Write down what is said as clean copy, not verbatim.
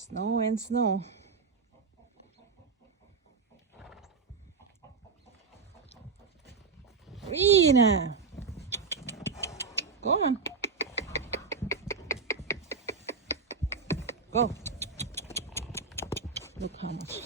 Snow and snow. Rena, go on. Go. Look how much.